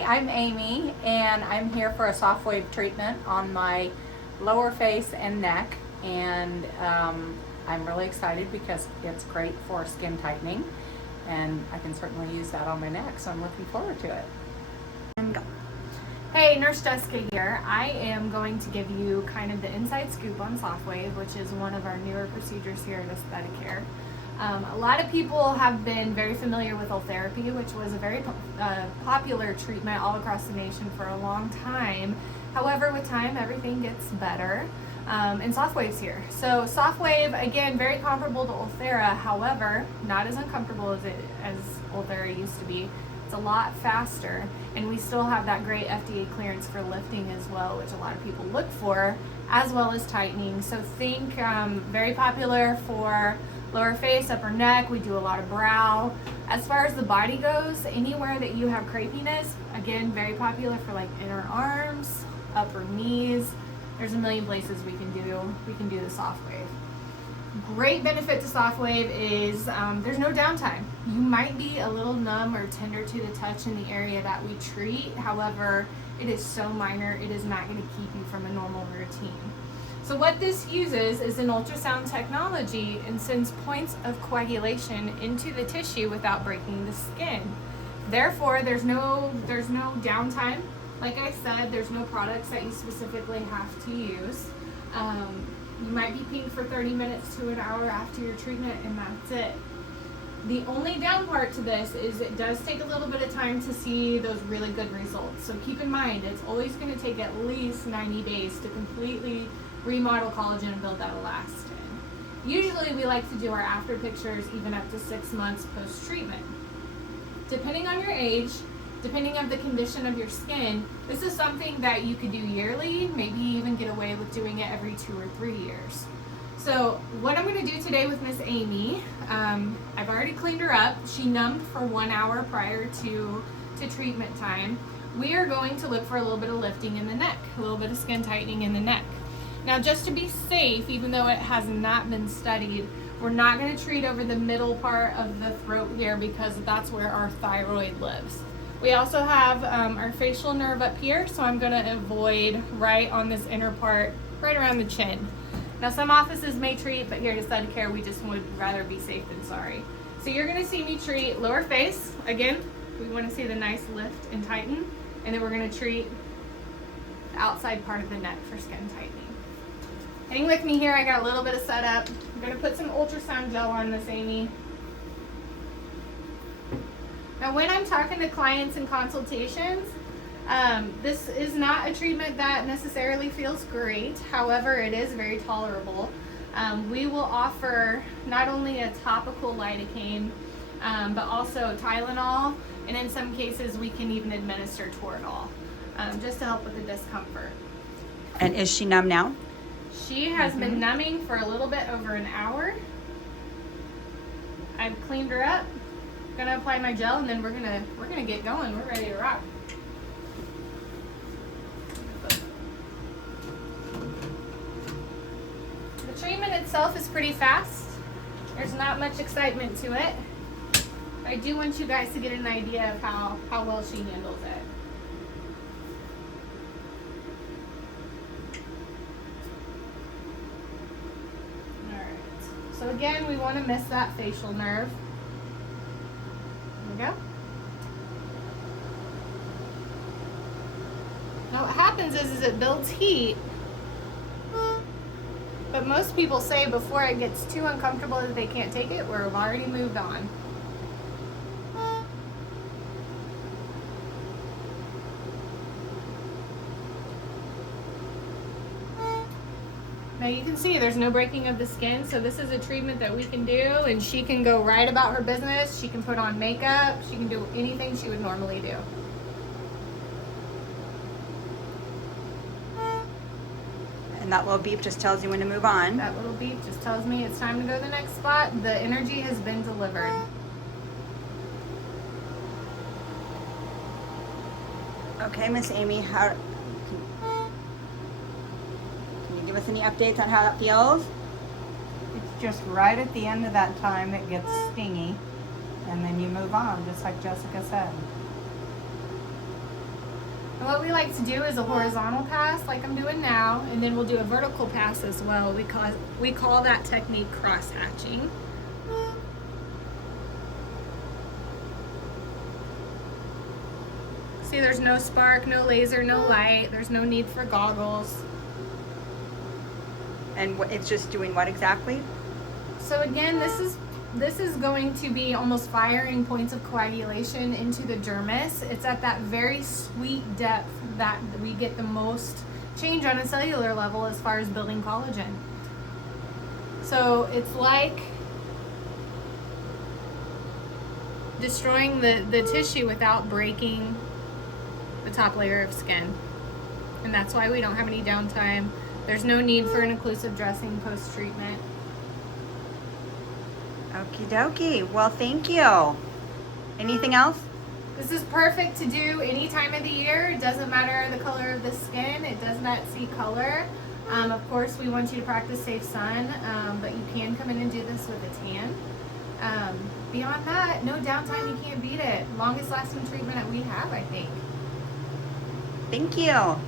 Hi, I'm Amy, and I'm here for a Sofwave treatment on my lower face and neck, and I'm really excited because it's great for skin tightening, and I can certainly use that on my neck, so I'm looking forward to it. And go. Hey, Nurse Jessica here. I am going to give you kind of the inside scoop on Sofwave, which is one of our newer procedures here at AesthetiCare. A lot of people have been very familiar with Ultherapy, which was a very popular treatment all across the nation for a long time. However, with time, everything gets better, and Sofwave's here. So Sofwave, again, very comparable to Ulthera, however, not as uncomfortable as Ulthera used to be. It's a lot faster, and we still have that great FDA clearance for lifting as well, which a lot of people look for, as well as tightening. So think very popular for lower face, upper neck. We do a lot of brow. As far as the body goes, anywhere that you have crepiness, again, very popular for like inner arms, upper knees. There's a million places we can do the Sofwave. Great benefit to Sofwave is there's no downtime. You might be a little numb or tender to the touch in the area that we treat. However, it is so minor, it is not going to keep you from a normal routine. So what this uses is an ultrasound technology and sends points of coagulation into the tissue without breaking the skin. Therefore, there's no downtime. Like I said, there's no products that you specifically have to use. You might be peeing for 30 minutes to an hour after your treatment, and that's it. The only down part to this is it does take a little bit of time to see those really good results. So keep in mind, it's always going to take at least 90 days to completely remodel collagen and build that elastin. Usually we like to do our after pictures even up to 6 months post-treatment. Depending on your age, depending on the condition of your skin, this is something that you could do yearly, maybe even get away with doing it every 2 or 3 years. So what I'm going to do today with Miss Amy, I've already cleaned her up. She numbed for 1 hour prior to treatment time. We are going to look for a little bit of lifting in the neck, a little bit of skin tightening in the neck. Now, just to be safe, even though it has not been studied, we're not going to treat over the middle part of the throat here because that's where our thyroid lives. We also have our facial nerve up here, so I'm going to avoid right on this inner part, right around the chin. Now, some offices may treat, but here at AesthetiCare, we just would rather be safe than sorry. So you're going to see me treat lower face. Again, we want to see the nice lift and tighten, and then we're going to treat the outside part of the neck for skin tightening. Hang with me here, I got a little bit of setup. I'm going to put some ultrasound gel on this, Amy. Now, when I'm talking to clients in consultations, this is not a treatment that necessarily feels great. However, it is very tolerable. We will offer not only a topical lidocaine, but also Tylenol, and in some cases we can even administer Toradol, just to help with the discomfort. And is she numb now? She has been numbing for a little bit over an hour. I've cleaned her up. Gonna apply my gel, and then we're gonna get going. We're ready to rock. The treatment itself is pretty fast. There's not much excitement to it. I do want you guys to get an idea of how well she handles it. So again, we want to miss that facial nerve. There we go. Now what happens is it builds heat, but most people say before it gets too uncomfortable that they can't take it, we've already moved on. Now you can see there's no breaking of the skin, so this is a treatment that we can do, and she can go right about her business. She can put on makeup. She can do anything she would normally do. And that little beep just tells you when to move on. That little beep just tells me it's time to go to the next spot. The energy has been delivered. Okay, Miss Amy, can you give us any updates on how that feels? It's just right at the end of that time it gets stingy, and then you move on, just like Jessica said. And what we like to do is a horizontal pass like I'm doing now, and then we'll do a vertical pass as well. We call that technique cross hatching. See, there's no spark, no laser, no light. There's no need for goggles. And it's just doing what exactly? So again, this is going to be almost firing points of coagulation into the dermis. It's at that very sweet depth that we get the most change on a cellular level as far as building collagen. So it's like destroying the tissue without breaking the top layer of skin. And that's why we don't have any downtime. There's no need for an occlusive dressing post-treatment. Okie dokie. Well, thank you. Anything else? This is perfect to do any time of the year. It doesn't matter the color of the skin. It does not see color. Of course, we want you to practice safe sun, but you can come in and do this with a tan. Beyond that, no downtime. You can't beat it. Longest lasting treatment that we have, I think. Thank you.